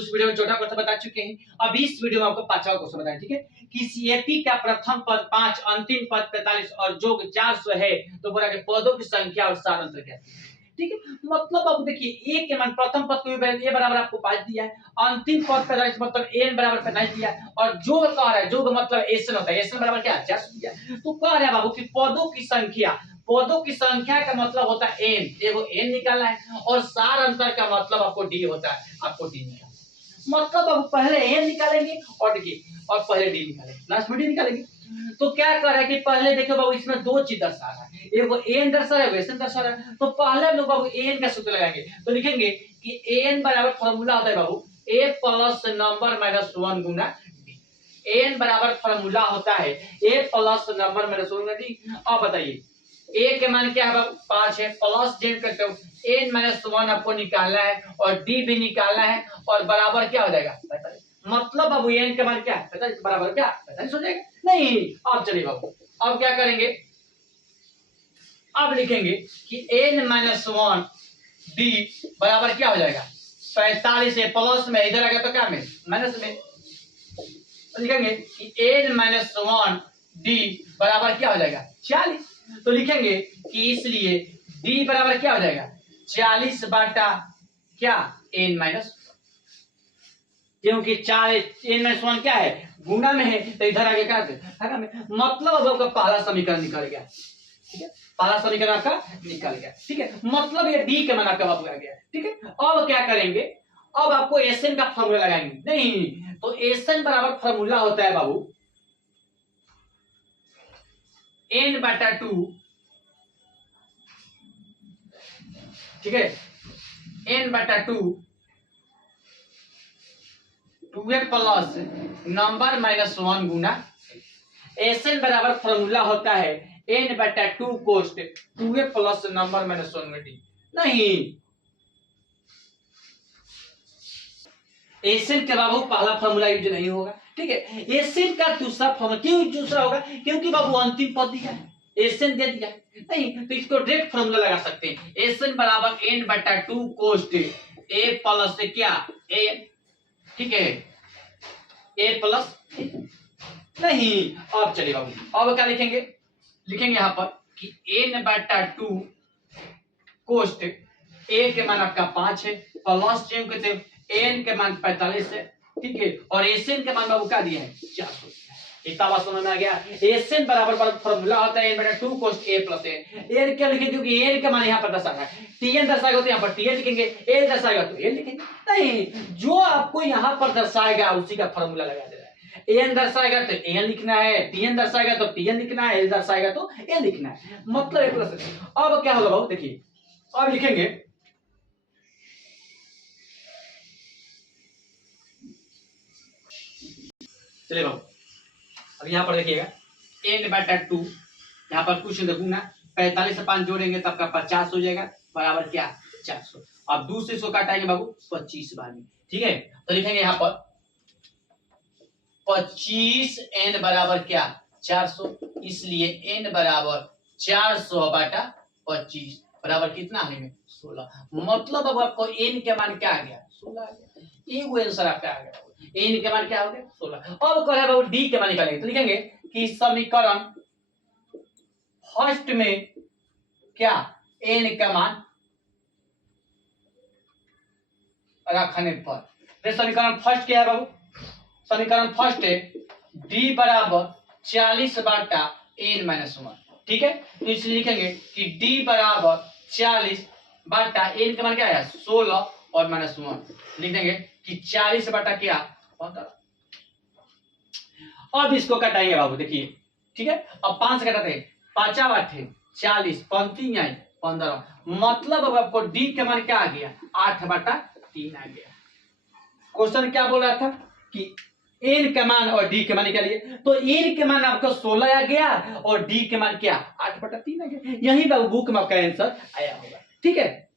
उस वीडियो में 14 क्वेश्चन बता चुके हैं। अब इस वीडियो में आपको 5वां क्वेश्चन बताएं, ठीक है। कि सीएपी का प्रथम पद 5, अंतिम पद 45 और जोग 400 है, तो बोला कि पदों की संख्या और सार अंतर क्या है, ठीक है। मतलब अब देखिए ए के मान प्रथम पद को ए बराबर आपको 5 दिया है, अंतिम पद 45 मतलब एन बराबर 45 दिया है, और जोग कह रहा है, जोग मतलब एसन होता है, एसन बराबर क्या 400 दिया। तो कह रहा है बाबू कि पदों की संख्या का मतलब होता है एन, देखो एन निकालना है, और सार अंतर का मतलब आपको डी होता है, आपको डी निकालना है। मतलब अब पहले एन निकालेंगे और देखिए और पहले डी निकालेंगे, लास्ट में डी निकालेंगे। तो क्या कर रहा है कि पहले देखो बाबू इसमें दो चीज दर्शा रहा है, एक एन दर्शा रहा है, एन दर्शा रहा है। तो पहले हम लोग बाबू एन का सूत्र लगाएंगे, तो लिखेंगे कि एन बराबर फॉर्मूला होता है बाबू ए प्लस नंबर माइनस 1 गुना डी। एन बराबर फॉर्मूला होता है ए प्लस नंबर माइनस 1 गुना डी। अब बताइए ए के मान क्या है बाबू 5 है, प्लस जेड करते हो एन माइनस 1 आपको निकालना है और डी भी निकालना है, और बराबर क्या हो जाएगा 45। मतलब बाबू एन के मान क्या है 45, बराबर क्या 45 हो जाएगा। नहीं अब चलिए बाबू अब क्या करेंगे, अब लिखेंगे कि एन माइनस 1 डी बराबर क्या हो जाएगा 45 है, प्लस में इधर आ गया तो क्या में माइनस में, तो लिखेंगे कि एन माइनस 1 डी बराबर क्या हो जाएगा 40। तो लिखेंगे कि इसलिए डी बराबर क्या हो जाएगा 40 बाटा क्या एन माइनस, क्योंकि 4 एन माइनस 1 क्या है गुना में है, तो इधर आगे क्या है में। मतलब अब आपका पहला समीकरण निकल गया, ठीक है, पहला समीकरण आपका निकल गया, ठीक है। मतलब ये डी के मान आपका बाबू आ गया, ठीक है। अब क्या करेंगे, अब आपको एसएन का फॉर्मूला लगाएंगे, नहीं तो एसएन बराबर फॉर्मूला होता है बाबू एन बटा 2, ठीक है, एन बटा 2 2 प्लस नंबर माइनस 1 गुना एसएन बराबर फॉर्मूला होता है एन बटा 2 कोस्ट 2 प्लस नंबर माइनस 1 में डी। नहीं एसएन के बाबू पहला फॉर्मूला यूज नहीं होगा, ठीक है। एसएन का दूसरा फॉर्मूला क्यों दूसरा होगा, क्योंकि बाबू अंतिम पद दिया है, एसएन दे दिया है। नहीं तो इसको डायरेक्ट फॉर्मूला लगा सकते हैं, एसएन बराबर एन बटा 2 कोस्ट ए प्लस क्या ए, ठीक है, ए प्लस। नहीं अब चलिए बाबू अब क्या लिखेंगे, लिखेंगे यहां पर कि एन बटा 2 कोस्ट ए के मान आपका 5 है, प्लस जेम कहते हैं एन के मान 45 है, ठीक है, और एसएन के मान बाबू क्या दिया है 400। इतना बात समझ में आ गया। एसएन बराबर फॉर्मूला होता है एन बटा 2 कोस ए प्लस एन। एन क्या लिखेंगे, क्योंकि एन का मान यहां पर दर्शा रहा है, टीएन दर्शाएगा तो यहां पर टीएन लिखेंगे, एन दर्शाएगा तो एन लिखेंगे। नहीं जो आपको यहां पर दर्शाएगा उसी का फॉर्मूला लगा दे रहा है। एन दर्शाएगा तो एन लिखना है, टीएन दर्शाएगा तो टीएन लिखना है, एल दर्शाएगा तो एन लिखना है, मतलब ए प्लस। अब क्या होगा बाबू देखिए, अब लिखेंगे चलिए बाबू अब यहाँ पर देखिएगा एन बटा 2 यहाँ पर कुछ गुना 45 से 5 जोड़ेंगे तब का 50 हो जाएगा, बराबर क्या 400। अब दूसरे इसको काटाएंगे बाबू 25 बार में, ठीक है। तो लिखेंगे यहाँ पर 25 एन बराबर क्या 400, इसलिए एन बराबर 400 बाटा 25 बराबर कितना है में 16। मतलब अब आपको एन के मान क्या आ गया 16 आ गया, एक आंसर आपका आ गया। एन के मान क्या हो गया 16। अब कह रहा है डी के मान निकालेंगे, तो लिखेंगे कि समीकरण फर्स्ट में क्या एन का मान रखने पर, समीकरण फर्स्ट क्या है बाबू, समीकरण फर्स्ट है डी बराबर 40 बाटा एन माइनस 1, ठीक है। तो इसलिए लिखेंगे कि डी बराबर 40 बाटा एन का मान क्या है 16 और माइनस 1, लिख देंगे कि 40 बाटा क्या 15। अब इसको कटाएंगे बाबू देखिए, ठीक है। अब 5 से कटाते हैं, 5 8 है 40, 35 आई 15, मतलब अब आपको डी के मान क्या आ गया 8 बाटा 3 आ गया। क्वेश्चन क्या बोल रहा था कि एन के मान और डी के मान निकालिए, तो एन के मान आपका 16 आ गया और डी के मान क्या 8 बटा 3 आ गया। यही बाबू बुक में आपका आंसर आया होगा, ठीक है।